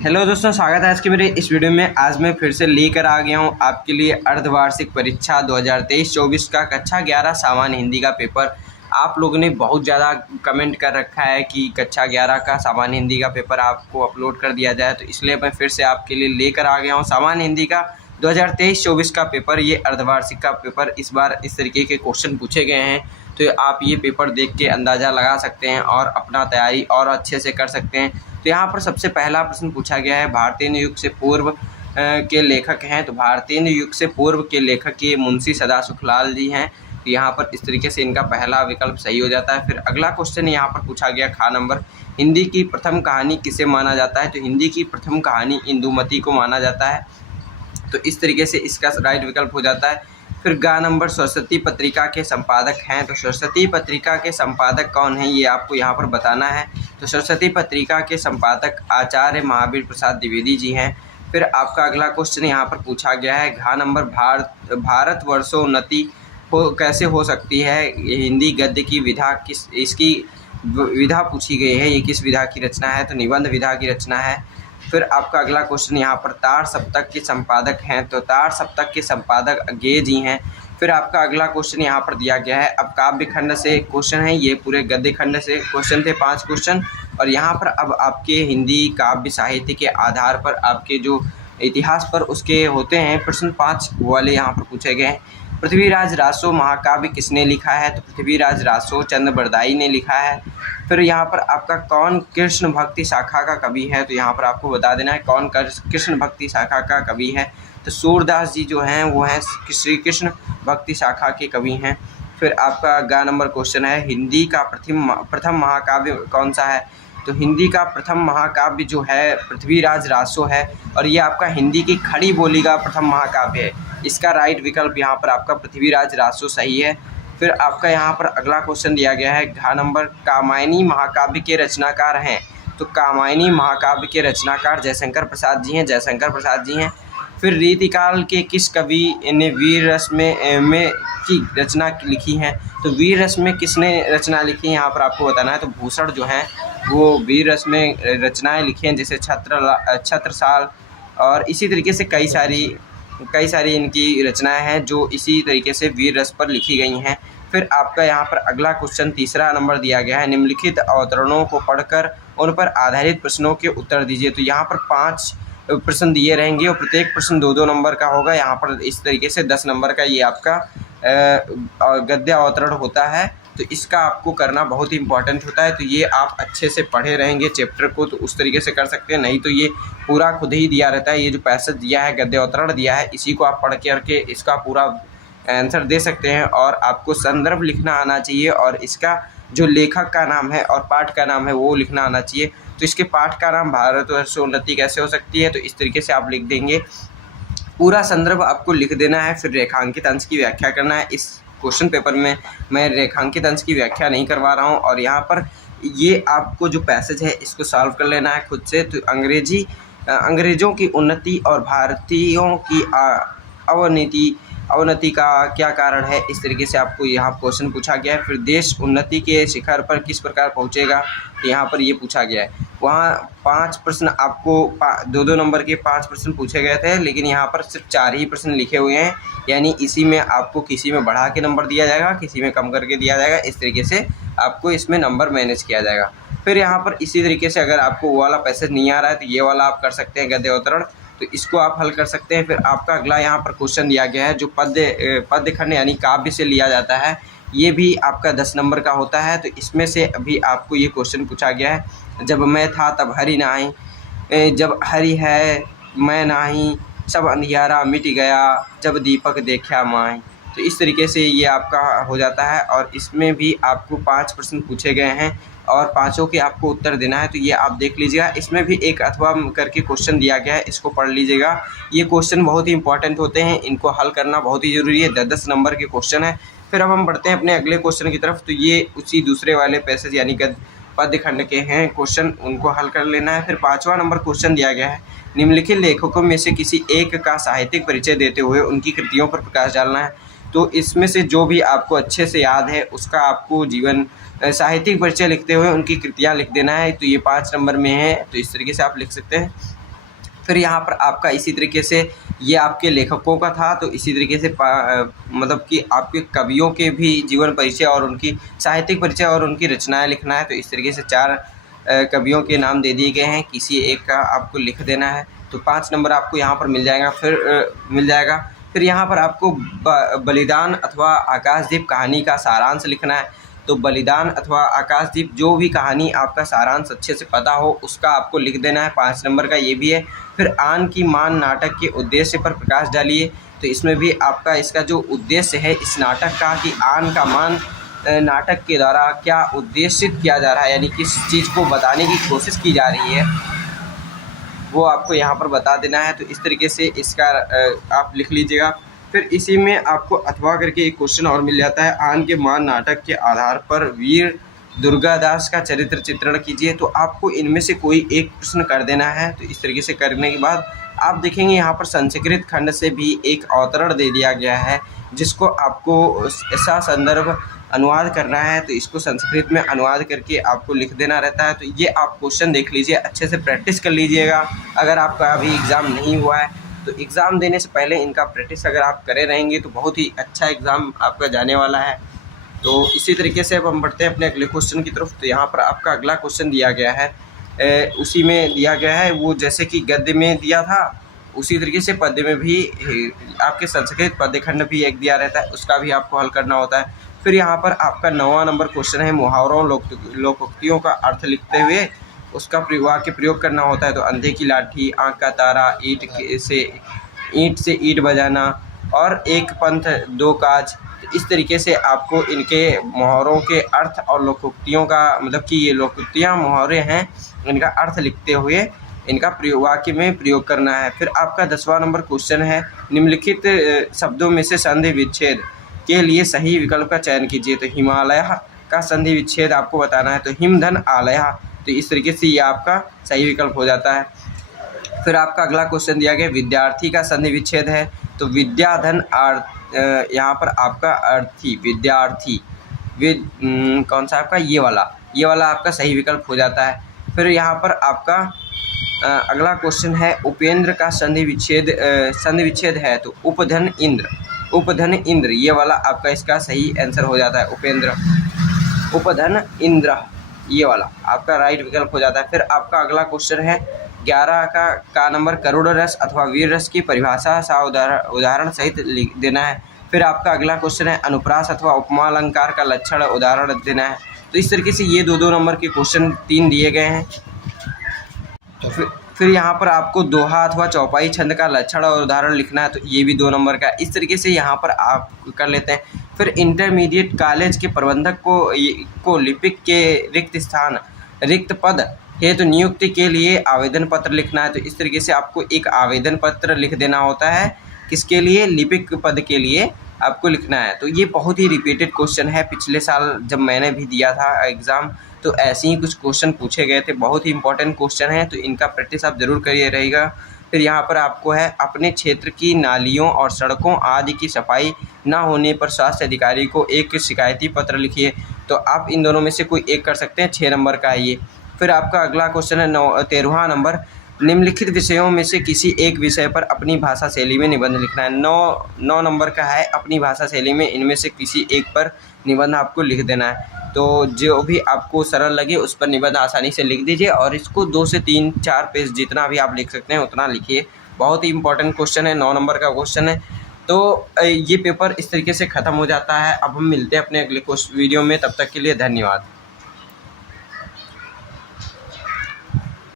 Hello दोस्तों, स्वागत है आज की मेरे इस वीडियो में। आज मैं फिर से लेकर आ गया हूं आपके लिए अर्धवार्षिक परीक्षा 2023-24 का कक्षा 11 सामान्य हिंदी का पेपर। आप लोगों ने बहुत ज़्यादा कमेंट कर रखा है कि कक्षा 11 का सामान्य हिंदी का पेपर आपको अपलोड कर दिया जाए, तो इसलिए मैं फिर से आपके लिए लेकर आ गया हूँ सामान्य हिंदी का 2023-24 का पेपर। ये अर्धवार्षिक का पेपर इस बार इस तरीके के क्वेश्चन पूछे गए हैं, तो आप ये पेपर देख के अंदाज़ा लगा सकते हैं और अपना तैयारी और अच्छे से कर सकते हैं। तो यहाँ पर सबसे पहला प्रश्न पूछा गया है, भारतीय युग से पूर्व के लेखक हैं। तो भारतीय युग से पूर्व के लेखक ये मुंशी सदासुखलाल जी हैं। तो यहाँ पर इस तरीके से इनका पहला विकल्प सही हो जाता है। फिर अगला क्वेश्चन यहाँ पर पूछा गया खा नंबर, हिंदी की प्रथम कहानी किसे माना जाता है। तो हिंदी की प्रथम कहानी इंदुमती को माना जाता है। तो इस तरीके से इसका राइट विकल्प हो जाता है। फिर गा नंबर, सरस्वती पत्रिका के संपादक हैं। तो सरस्वती पत्रिका के संपादक कौन हैं ये आपको यहाँ पर बताना है। तो सरस्वती पत्रिका के संपादक आचार्य महावीर प्रसाद द्विवेदी जी हैं। फिर आपका अगला क्वेश्चन यहाँ पर पूछा गया है घा नंबर, भारतवर्षोन्नति कैसे हो सकती है। हिंदी गद्य की विधा इसकी विधा पूछी गई है, ये किस विधा की रचना है। तो निबंध विधा की रचना है। फिर आपका अगला क्वेश्चन यहाँ पर तार सप्तक के संपादक हैं। तो तार सप्तक के संपादक गे जी हैं। फिर आपका अगला क्वेश्चन यहाँ पर दिया गया है, अब काव्य खंड से क्वेश्चन है, ये पूरे गद्य खंड से क्वेश्चन थे 5 क्वेश्चन। और यहाँ पर अब आपके हिंदी काव्य साहित्य के आधार पर आपके जो इतिहास पर उसके होते हैं प्रश्न 5 वाले यहाँ पर पूछे गए हैं। पृथ्वीराज रासो महाकाव्य किसने लिखा है। तो पृथ्वीराज रासो चंद्र बरदाई ने लिखा है। फिर यहाँ पर आपका कौन कृष्ण भक्ति शाखा का कवि है। तो यहाँ पर आपको बता देना है कौन कृष्ण भक्ति शाखा का कवि है। तो सूरदास जी जो हैं वो हैं श्री कृष्ण भक्ति शाखा के कवि हैं। फिर आपका गा नंबर क्वेश्चन है, हिंदी का प्रथम महाकाव्य कौन सा है। तो हिंदी का प्रथम महाकाव्य जो है पृथ्वीराज रासो है, और ये आपका हिंदी की खड़ी बोली का प्रथम महाकाव्य है। इसका राइट विकल्प यहाँ पर आपका पृथ्वीराज रासो सही है। फिर आपका यहाँ पर अगला क्वेश्चन दिया गया है घा नंबर, कामायनी महाकाव्य के रचनाकार हैं। तो कामायनी महाकाव्य के रचनाकार जयशंकर प्रसाद जी हैं, जयशंकर प्रसाद जी हैं। फिर रीतिकाल के किस कवि ने वीर रस में की रचना लिखी है। तो वीर रस में किसने रचना लिखी है यहाँ पर आपको बताना है। तो भूषण जो हैं वो वीर रस में रचनाएँ लिखी हैं, जैसे छत्रसाल, और इसी तरीके से कई सारी इनकी रचनाएं हैं जो इसी तरीके से वीर रस पर लिखी गई हैं। फिर आपका यहाँ पर अगला क्वेश्चन तीसरा नंबर दिया गया है, निम्नलिखित अवतरणों को पढ़कर उन पर आधारित प्रश्नों के उत्तर दीजिए। तो यहाँ पर 5 प्रश्न दिए रहेंगे और प्रत्येक प्रश्न 2-2 नंबर का होगा। यहाँ पर इस तरीके से 10 नंबर का ये आपका गद्य अवतरण होता है। तो इसका आपको करना बहुत ही इंपॉर्टेंट होता है। तो ये आप अच्छे से पढ़े रहेंगे चैप्टर को तो उस तरीके से कर सकते हैं, नहीं तो ये पूरा खुद ही दिया रहता है। ये जो पैसेज दिया है, गद्य अवतरण दिया है, इसी को आप पढ़ करके इसका पूरा आंसर दे सकते हैं। और आपको संदर्भ लिखना आना चाहिए, और इसका जो लेखक का नाम है और पाठ का नाम है वो लिखना आना चाहिए। तो इसके पाठ का नाम भारतवर्षोन्नति कैसे हो सकती है, तो इस तरीके से आप लिख देंगे। पूरा संदर्भ आपको लिख देना है। फिर रेखांकित अंश की व्याख्या करना है। इस क्वेश्चन पेपर में मैं रेखांकित अंश की व्याख्या नहीं करवा रहा हूँ, और यहाँ पर ये आपको जो पैसेज है इसको सॉल्व कर लेना है खुद से। तो अंग्रेज़ों की उन्नति और भारतीयों की अवनति का क्या कारण है, इस तरीके से आपको यहाँ क्वेश्चन पूछा गया है। फिर देश उन्नति के शिखर पर किस प्रकार पहुँचेगा, यहाँ पर ये पूछा गया है। वहाँ 5 प्रश्न आपको 2-2 नंबर के 5 प्रश्न पूछे गए थे, लेकिन यहाँ पर सिर्फ 4 ही प्रश्न लिखे हुए हैं, यानी इसी में आपको किसी में बढ़ा के नंबर दिया जाएगा, किसी में कम करके दिया जाएगा। इस तरीके से आपको इसमें नंबर मैनेज किया जाएगा। फिर यहाँ पर इसी तरीके से अगर आपको वो वाला पैसेज नहीं आ रहा है तो ये वाला आप कर सकते हैं गद्य अवतरण, तो इसको आप हल कर सकते हैं। फिर आपका अगला यहाँ पर क्वेश्चन दिया गया है जो पद्य खंड यानी काव्य से लिया जाता है, ये भी आपका 10 नंबर का होता है। तो इसमें से अभी आपको ये क्वेश्चन पूछा गया है, जब मैं था तब हरि नाही, जब हरि है मैं नाही, सब अंधियारा मिट गया, जब दीपक देखा माई। तो इस तरीके से ये आपका हो जाता है, और इसमें भी आपको 5 प्रश्न पूछे गए हैं और पाँचों के आपको उत्तर देना है। तो ये आप देख लीजिएगा। इसमें भी एक अथवा करके क्वेश्चन दिया गया है, इसको पढ़ लीजिएगा। ये क्वेश्चन बहुत ही इंपॉर्टेंट होते हैं, इनको हल करना बहुत ही ज़रूरी है। 10-10 नंबर के क्वेश्चन है। फिर अब हम बढ़ते हैं अपने अगले क्वेश्चन की तरफ। तो ये उसी दूसरे वाले पैसेज यानी पद्य खंड के हैं क्वेश्चन, उनको हल कर लेना है। फिर 5वां नंबर क्वेश्चन दिया गया है, निम्नलिखित लेखकों में से किसी एक का साहित्यिक परिचय देते हुए उनकी कृतियों पर प्रकाश डालना है। तो इसमें से जो भी आपको अच्छे से याद है उसका आपको जीवन साहित्यिक परिचय लिखते हुए उनकी कृतियाँ लिख देना है। तो ये 5 नंबर में है, तो इस तरीके से आप लिख सकते हैं। फिर यहाँ पर आपका इसी तरीके से ये आपके लेखकों का था, तो इसी तरीके से मतलब कि आपके कवियों के भी जीवन परिचय और उनकी साहित्यिक परिचय और उनकी रचनाएं लिखना है। तो इस तरीके से 4 कवियों के नाम दे दिए गए हैं, किसी एक का आपको लिख देना है। तो 5 नंबर आपको यहाँ पर मिल जाएगा। फिर यहाँ पर आपको बलिदान अथवा आकाशदीप कहानी का सारांश लिखना है। तो बलिदान अथवा आकाशदीप जो भी कहानी आपका सारांश अच्छे से पता हो उसका आपको लिख देना है। 5 नंबर का ये भी है। फिर आन की मान नाटक के उद्देश्य पर प्रकाश डालिए। तो इसमें भी आपका इसका जो उद्देश्य है इस नाटक का कि आन का मान नाटक के द्वारा क्या उद्देशित किया जा रहा है, यानी किस चीज़ को बताने की कोशिश की जा रही है, वो आपको यहाँ पर बता देना है। तो इस तरीके से इसका आप लिख लीजिएगा। फिर इसी में आपको अथवा करके एक क्वेश्चन और मिल जाता है, आन के मान नाटक के आधार पर वीर दुर्गादास का चरित्र चित्रण कीजिए। तो आपको इनमें से कोई एक प्रश्न कर देना है। तो इस तरीके से करने के बाद आप देखेंगे यहाँ पर संस्कृत खंड से भी एक अवतरण दे दिया गया है, जिसको आपको ऐसा संदर्भ अनुवाद करना है। तो इसको संस्कृत में अनुवाद करके आपको लिख देना रहता है। तो ये आप क्वेश्चन देख लीजिए, अच्छे से प्रैक्टिस कर लीजिएगा। अगर आपका अभी एग्ज़ाम नहीं हुआ है तो एग्ज़ाम देने से पहले इनका प्रैक्टिस अगर आप करे रहेंगे तो बहुत ही अच्छा एग्ज़ाम आपका जाने वाला है। तो इसी तरीके से अब हम बढ़ते हैं अपने अगले क्वेश्चन की तरफ। तो यहाँ पर आपका अगला क्वेश्चन दिया गया है, उसी में दिया गया है, वो जैसे कि गद्य में दिया था उसी तरीके से पद्य में भी आपके संस्कृत पद्य खंड भी एक दिया रहता है, उसका भी आपको हल करना होता है। फिर यहाँ पर आपका 9वां नंबर क्वेश्चन है, मुहावरों लोकोक्तियों का अर्थ लिखते हुए उसका वाक्य प्रयोग करना होता है। तो अंधे की लाठी, आँख का तारा, ईंट से ईंट बजाना और एक पंथ दो काज। इस तरीके से आपको इनके मुहावरों के अर्थ और लोकोक्तियों का मतलब कि ये लोकोक्तियाँ मुहावरे हैं, इनका अर्थ लिखते हुए इनका वाक्य में प्रयोग करना है। फिर आपका 10वां नंबर क्वेश्चन है, निम्नलिखित शब्दों में से संधि विच्छेद के लिए सही विकल्प का चयन कीजिए। तो हिमालय का संधि विच्छेद आपको बताना है। तो हिमधन आलय, तो इस तरीके से ये आपका सही विकल्प हो जाता है। फिर आपका अगला क्वेश्चन दिया गया, विद्यार्थी का संधि विच्छेद है। तो विद्याधन यहाँ पर आपका अर्थी विद्यार्थी कौन सा आपका ये वाला आपका सही विकल्प हो जाता है। फिर यहाँ पर आपका अगला क्वेश्चन है, उपेंद्र का संधि विच्छेद है। तो उपधन इंद्र ये वाला आपका इसका सही आंसर हो जाता है। उपधन इंद्र ये वाला आपका राइट विकल्प हो जाता है। फिर आपका अगला क्वेश्चन है 11 का नंबर, करुण रस अथवा वीर रस की परिभाषा सा उदाहरण सहित लिख देना है। फिर आपका अगला क्वेश्चन है, अनुप्रास अथवा उपमा अलंकार का लक्षण उदाहरण देना है। तो इस तरीके से ये 2-2 नंबर के क्वेश्चन 3 दिए गए हैं। तो फिर यहाँ पर आपको दोहा अथवा चौपाई छंद का लक्षण और उदाहरण लिखना है। तो ये भी 2 नंबर का। इस तरीके से यहाँ पर आप कर लेते हैं। फिर इंटरमीडिएट कॉलेज के प्रबंधक को लिपिक के रिक्त पद हेतु नियुक्ति के लिए आवेदन पत्र लिखना है। तो इस तरीके से आपको एक आवेदन पत्र लिख देना होता है, किसके लिए, लिपिक पद के लिए आपको लिखना है। तो ये बहुत ही रिपीटेड क्वेश्चन है, पिछले साल जब मैंने भी दिया था एग्ज़ाम तो ऐसे ही कुछ क्वेश्चन पूछे गए थे, बहुत ही इंपॉर्टेंट क्वेश्चन है। तो इनका प्रैक्टिस आप ज़रूर करिए रहेगा। फिर यहाँ पर आपको है, अपने क्षेत्र की नालियों और सड़कों आदि की सफाई न होने पर स्वास्थ्य अधिकारी को एक शिकायती पत्र लिखिए। तो आप इन दोनों में से कोई एक कर सकते हैं, 6 नंबर का है ये। फिर आपका अगला क्वेश्चन है 13वां नंबर, निम्नलिखित विषयों में से किसी एक विषय पर अपनी भाषा शैली में निबंध लिखना है। 9 नंबर का है, अपनी भाषा शैली में इनमें से किसी एक पर निबंध आपको लिख देना है। तो जो भी आपको सरल लगे उस पर निबंध आसानी से लिख दीजिए और इसको 2 से 3-4 पेज जितना भी आप लिख सकते हैं उतना लिखिए। बहुत ही इंपॉर्टेंट क्वेश्चन है, 9 नंबर का क्वेश्चन है। तो ये पेपर इस तरीके से ख़त्म हो जाता है। अब हम मिलते हैं अपने अगले वीडियो में, तब तक के लिए धन्यवाद।